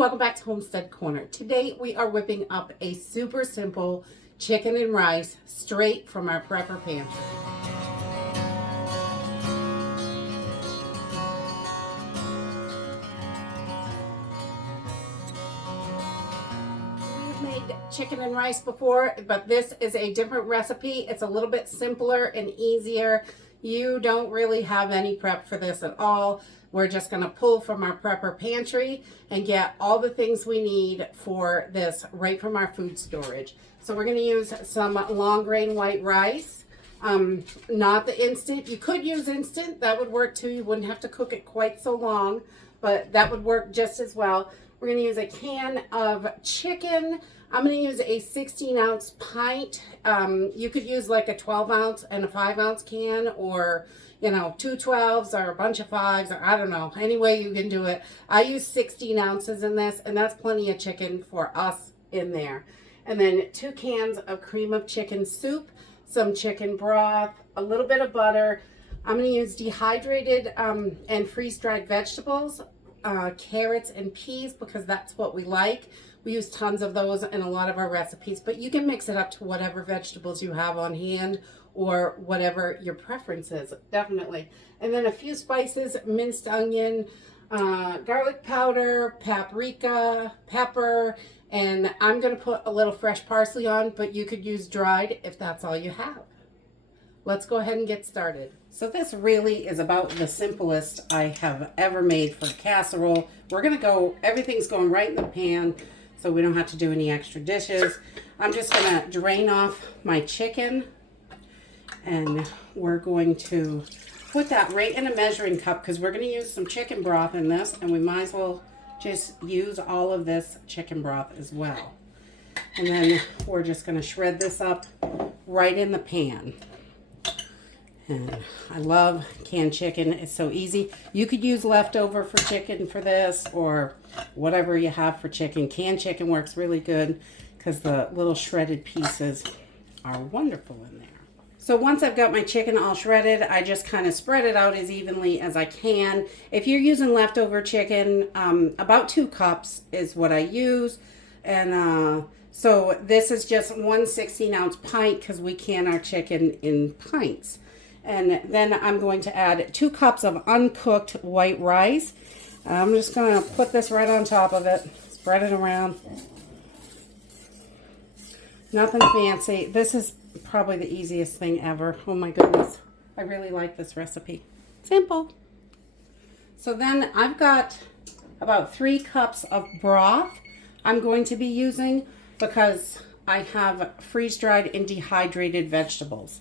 welcome back to Homestead Corner. Today we are whipping up a super simple chicken and rice straight from our Prepper Pantry. We've made chicken and rice before, but this is a different recipe. It's a little bit simpler and easier. You don't really have any prep for this at all. We're just going to pull from our Prepper Pantry and get all the things we need for this right from our food storage. So we're going to use some long grain white rice, not the instant. You could use instant, that would work too. You wouldn't have to cook it quite so long, but that would work just as well. We're going to use a can of chicken. I'm going to use a 16-ounce pint. You could use like a 12-ounce and a 5-ounce can, or you know, 2 12s or a bunch of 5s, or I don't know, any way you can do it. I use 16 ounces in this, and that's plenty of chicken for us in there. And then 2 cans of cream of chicken soup, some chicken broth, a little bit of butter. I'm going to use dehydrated and freeze-dried vegetables, carrots and peas, because that's what we like. We use tons of those in a lot of our recipes, but you can mix it up to whatever vegetables you have on hand or whatever your preference is, definitely. And then a few spices, minced onion, garlic powder, paprika, pepper, and I'm going to put a little fresh parsley on, but you could use dried if that's all you have. Let's go ahead and get started. So this really is about the simplest I have ever made for a casserole. We're going to go, everything's going right in the pan, so we don't have to do any extra dishes. I'm just going to drain off my chicken, and we're going to put that right in a measuring cup because we're going to use some chicken broth in this, and we might as well just use all of this chicken broth as well. And then we're just going to shred this up right in the pan. And I love canned chicken. It's so easy. You could use leftover for chicken for this, or whatever you have for chicken. Canned chicken works really good because the little shredded pieces are wonderful in there. So once I've got my chicken all shredded, I just kind of spread it out as evenly as I can. If you're using leftover chicken, about 2 cups is what I use. And so this is just 1 16-ounce pint because we can our chicken in pints. And then I'm going to add 2 cups of uncooked white rice. I'm just going to put this right on top of it, spread it around. Nothing fancy. This is probably the easiest thing ever. Oh my goodness. I really like this recipe. Simple. So then I've got about 3 cups of broth I'm going to be using because I have freeze-dried and dehydrated vegetables.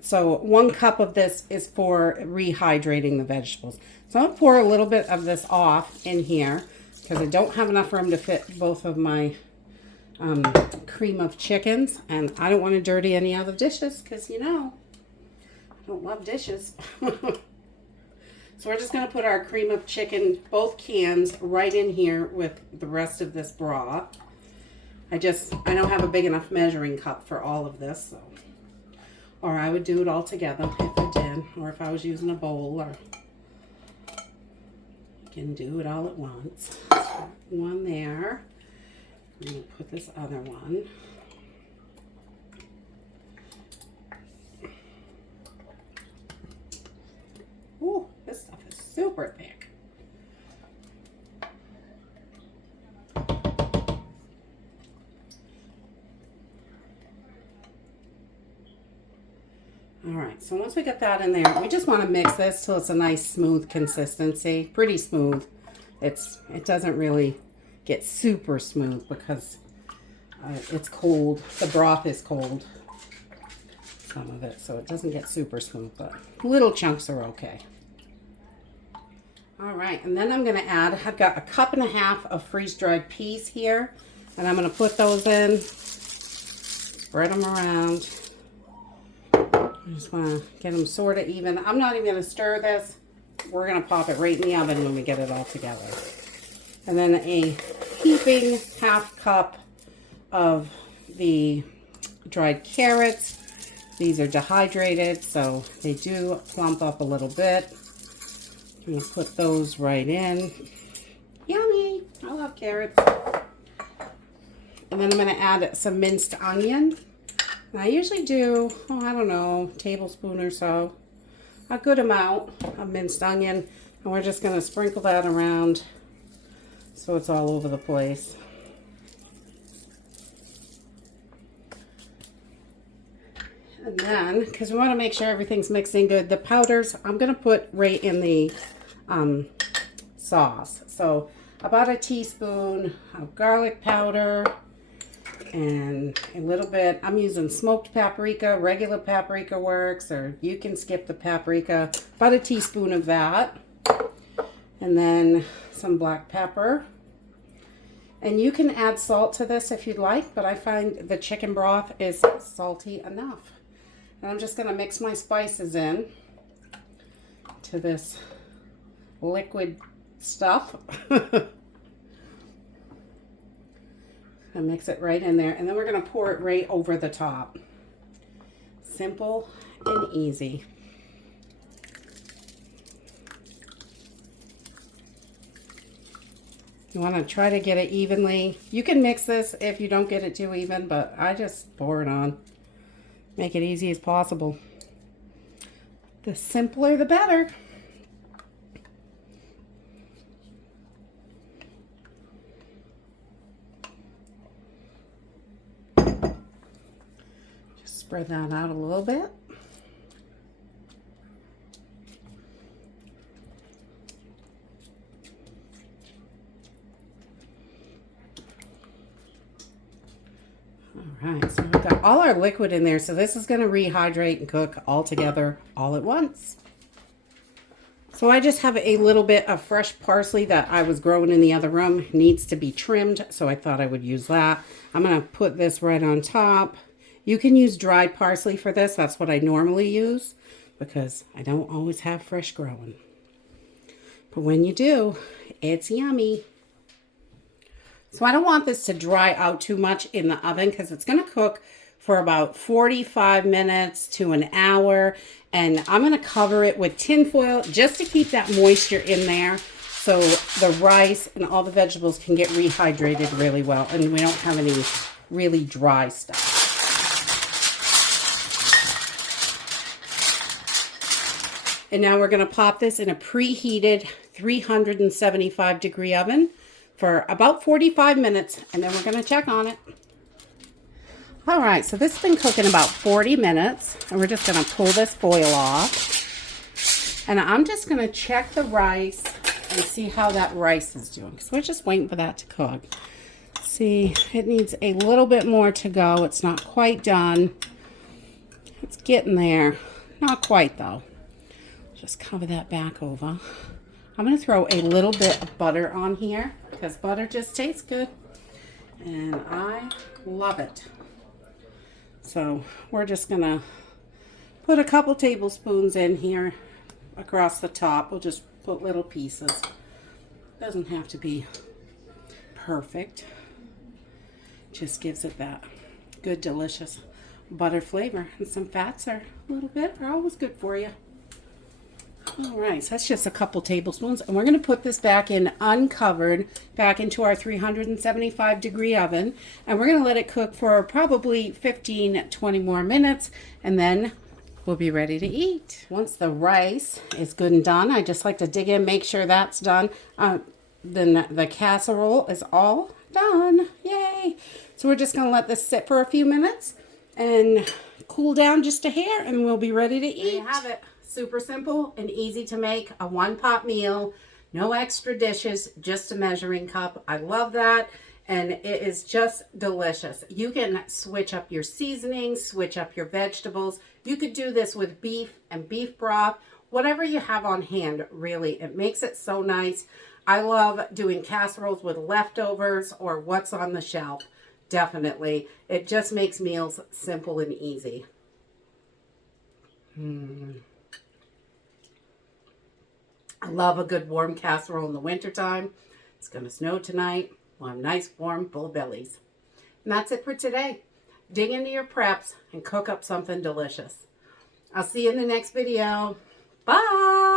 So 1 cup of this is for rehydrating the vegetables. So I'll pour a little bit of this off in here because I don't have enough room to fit both of my cream of chickens, and I don't want to dirty any other dishes because, you know, I don't love dishes. So we're just going to put our cream of chicken, both cans, right in here with the rest of this broth. I don't have a big enough measuring cup for all of this, so. Or I would do it all together if I did, or if I was using a bowl, or you can do it all at once. So 1 there. I'm going to put this other one. Ooh, this stuff is super thick. All right, so once we get that in there, we just want to mix this till it's a nice smooth consistency, pretty smooth. It doesn't really get super smooth because it's cold. The broth is cold, some of it, so it doesn't get super smooth, but little chunks are okay. All right, and then I'm going to add, I've got 1.5 cups of freeze-dried peas here, and I'm going to put those in, spread them around. I just want to get them sort of even. I'm not even going to stir this. We're going to pop it right in the oven when we get it all together. And then a heaping 1/2 cup of the dried carrots. These are dehydrated, so they do plump up a little bit. I'm going to put those right in. Yummy! I love love carrots. And then I'm going to add some minced onion. And I usually do, I don't know, a tablespoon or so. A good amount of minced onion. And we're just going to sprinkle that around so it's all over the place. And then, because we want to make sure everything's mixing good, the powders I'm going to put right in the sauce. So about a teaspoon of garlic powder and a little bit, I'm using smoked paprika, regular paprika works, or you can skip the paprika, about a teaspoon of that. And then some black pepper. And you can add salt to this if you'd like, but I find the chicken broth is salty enough. And I'm just going to mix my spices in to this liquid stuff. And mix it right in there. And then we're going to pour it right over the top. Simple and easy. You want to try to get it evenly. You can mix this if you don't get it too even, but I just pour it on. Make it easy as possible. The simpler, the better. Just spread that out a little bit. All right, so we've got all our liquid in there, so this is going to rehydrate and cook all together all at once. So I just have a little bit of fresh parsley that I was growing in the other room. It needs to be trimmed, so I thought I would use that. I'm going to put this right on top. You can use dried parsley for this. That's what I normally use because I don't always have fresh growing. But when you do, it's yummy. So I don't want this to dry out too much in the oven because it's going to cook for about 45 minutes to an hour. And I'm going to cover it with tin foil just to keep that moisture in there so the rice and all the vegetables can get rehydrated really well. And we don't have any really dry stuff. And now we're going to pop this in a preheated 375 degree oven for about 45 minutes, and then we're going to check on it. All right, so this has been cooking about 40 minutes, and we're just going to pull this foil off. And I'm just going to check the rice and see how that rice is doing. So we're just waiting for that to cook. See, it needs a little bit more to go. It's not quite done. It's getting there. Not quite, though. Just cover that back over. I'm going to throw a little bit of butter on here because butter just tastes good and I love it. So we're just going to put a couple tablespoons in here across the top. We'll just put little pieces. Doesn't have to be perfect. Just gives it that good, delicious butter flavor. And some fats are a little bit are always good for you. All right, so that's just a couple tablespoons, and we're going to put this back in uncovered, back into our 375 degree oven, and we're going to let it cook for probably 15-20 more minutes, and then we'll be ready to eat. Once the rice is good and done, I just like to dig in, make sure that's done. Then the casserole is all done. Yay! So we're just going to let this sit for a few minutes and cool down just a hair, and we'll be ready to eat. There you have it. Super simple and easy to make, a one-pot meal, no extra dishes, just a measuring cup. I love that, and it is just delicious. You can switch up your seasonings, switch up your vegetables. You could do this with beef and beef broth, whatever you have on hand, really. It makes it so nice. I love doing casseroles with leftovers or what's on the shelf, definitely. It just makes meals simple and easy. I love a good warm casserole in the wintertime. It's going to snow tonight. We'll have nice, warm, full bellies. And that's it for today. Dig into your preps and cook up something delicious. I'll see you in the next video. Bye!